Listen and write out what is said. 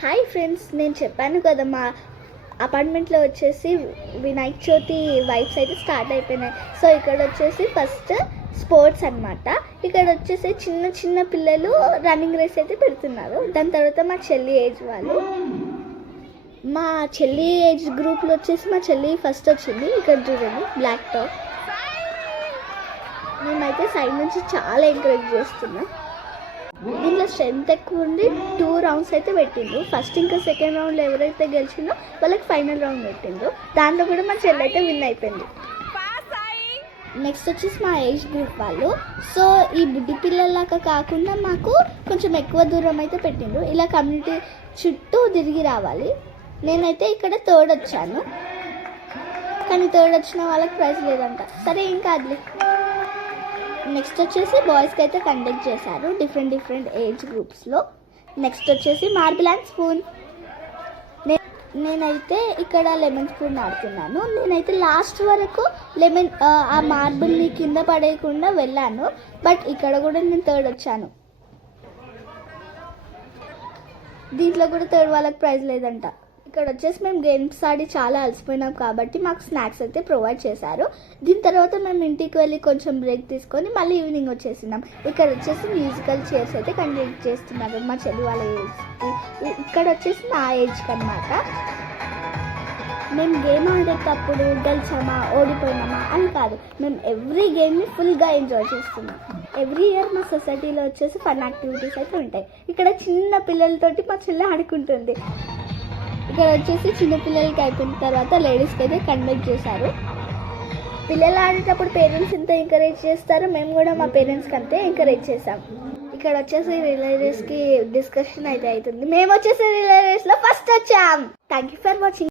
Hi friends, నేను చెప్పాను కదా మా అపార్ట్మెంట్లో వచ్చేసి వినాయక చవితి వైబ్స్ అయితే స్టార్ట్ అయిపోయినాయి. సో ఇక్కడ వచ్చేసి ఫస్ట్ స్పోర్ట్స్ అనమాట. ఇక్కడ వచ్చేసి చిన్న చిన్న పిల్లలు రన్నింగ్ రేస్ అయితే పెడుతున్నారు. దాని తర్వాత మా చెల్లి ఏజ్ వాళ్ళు, మా చెల్లి ఏజ్ గ్రూప్లో వచ్చేసి మా చెల్లి ఫస్ట్ వచ్చింది. ఇక్కడ చూడండి బ్లాక్ టాప్. మేమైతే సైడ్ నుంచి చాలా ఎంకరేజ్ చేస్తున్నాం. దీంట్లో స్ట్రెంత్ ఎక్కువ ఉండి 2 రౌండ్స్ అయితే పెట్టిండ్రు. ఫస్ట్ ఇంకా సెకండ్ రౌండ్లో ఎవరైతే గెలిచిందో వాళ్ళకి ఫైనల్ రౌండ్ పెట్టిండ్రు. దాంట్లో కూడా మా చెల్లి అయితే విన్ అయిపోయింది. నెక్స్ట్ వచ్చేసి మా ఏజ్ గ్రూప్ వాళ్ళు. సో ఈ బుడ్డి పిల్లలాగా కాకుండా మాకు కొంచెం ఎక్కువ దూరం అయితే పెట్టిండ్రు. ఇలా కమ్యూనిటీ చుట్టూ తిరిగి రావాలి. నేనైతే ఇక్కడ 3rd వచ్చాను, కానీ 3rd వచ్చిన వాళ్ళకి ప్రైజ్ లేదంట. సరే ఇంకా అది. నెక్స్ట్ వచ్చేసి బాయ్స్కి అయితే కండక్ట్ చేశారు డిఫరెంట్ ఏజ్ గ్రూప్స్లో. నెక్స్ట్ వచ్చేసి మార్బుల్ అండ్ స్పూన్. నేనైతే ఇక్కడ లెమన్ స్పూన్ ఆడుతున్నాను. నేనైతే లాస్ట్ వరకు ఆ మార్బుల్ని కింద పడేయకుండా వెళ్ళాను. బట్ ఇక్కడ కూడా నేను 3rd వచ్చాను. దీంట్లో కూడా 3rd వాళ్ళకి ప్రైజ్ లేదంట. ఇక్కడ వచ్చేసి మేము గేమ్స్ ఆడి చాలా అలసిపోయినాం కాబట్టి మాకు స్నాక్స్ అయితే ప్రొవైడ్ చేశారు. దీని తర్వాత మేము ఇంటికి వెళ్ళి కొంచెం బ్రేక్ తీసుకొని మళ్ళీ ఈవినింగ్ వచ్చేసినాం. ఇక్కడ వచ్చేసి మ్యూజికల్ చైర్స్ అయితే కండక్ట్ చేస్తున్నారు మా చెల్లి వాళ్ళ ఏజ్కి. ఇక్కడ వచ్చేసి నా ఏజ్కి అనమాట. మేము గేమ్ ఆడేటప్పుడు గెలిచామా ఓడిపోయినామా అని కాదు, మేము ఎవ్రీ గేమ్ని ఫుల్గా ఎంజాయ్ చేస్తున్నాం. ఎవ్రీ ఇయర్ మా సొసైటీలో వచ్చేసి ఫన్ యాక్టివిటీస్ అయితే ఉంటాయి. ఇక్కడ చిన్న పిల్లలతోటి మా చెల్లి ఆడుకుంటుంది. ఇక్కడ వచ్చేసి చిన్నపిల్లలకి అయిపోయిన తర్వాత లేడీస్కి అయితే కండక్ట్ చేశారు. పిల్లలు ఆడేటప్పుడు పేరెంట్స్ ఎంత ఎంకరేజ్ చేస్తారో మేము కూడా మా పేరెంట్స్కి అంతే ఎంకరేజ్ చేసాం. ఇక్కడ వచ్చేసి రిలే రేస్కి డిస్కషన్ అయితే అవుతుంది. మేము వచ్చేసి రిలే రేస్లో ఫస్ట్ వచ్చాం. Thank you for watching.